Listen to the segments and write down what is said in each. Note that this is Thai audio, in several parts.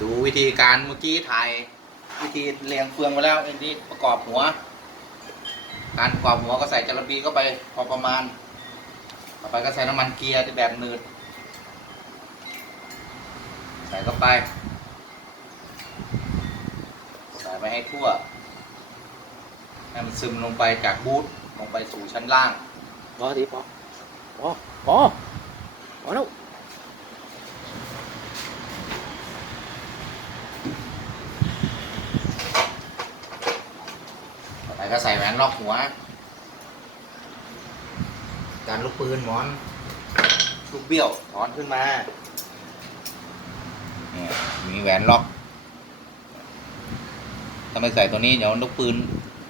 ดูวิธีการเมื่อกี้ถ่ายวิธีเรียงเฟืองไปแล้วอันนี้ประกอบหัว การประกอบหัวก็ใส่จระบีเข้าไปพอประมาณ ต่อไปก็ใส่น้ำมันเกียร์ที่แบบหนืด ใส่เข้าไป ใส่ไปให้ทั่ว ให้มันซึมลงไปจากบูทลงไปสู่ชั้นล่างพอดีพอพอพอพอแล้ว ต่อไปก็ใส่แหวนล็อกหัวการลูกปืนหมอน ลูกเบี้ยวถอนขึ้นมาเนี่ยมีแหวนล็อกถ้าไม่ใส่ตัวนี้เดี๋ยวลูกปืน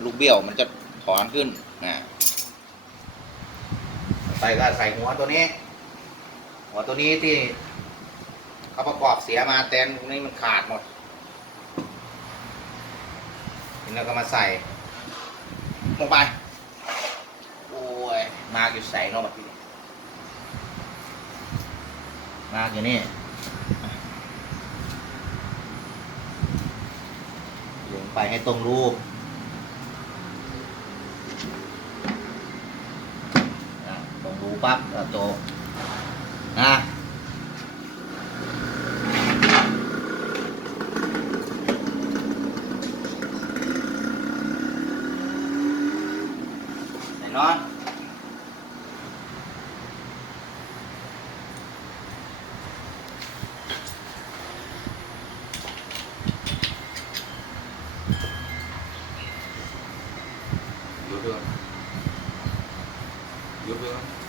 ลูกเบี้ยวมันจะถอนขึ้นนะต่อไปก็ใส่หัวตัวนี้ หัวตัวนี้ที่เขาประกอบเสียมาแตนตรงนี้มันขาดหมดแล้วก็มาใส่ ลงไป โอ้ย มากอยู่ใส่เนอกแบบนี้มากอยู่นี่ลงไปให้ตรงรูปตรงรูปั๊บแล้วโจนะ đó You're good. You're.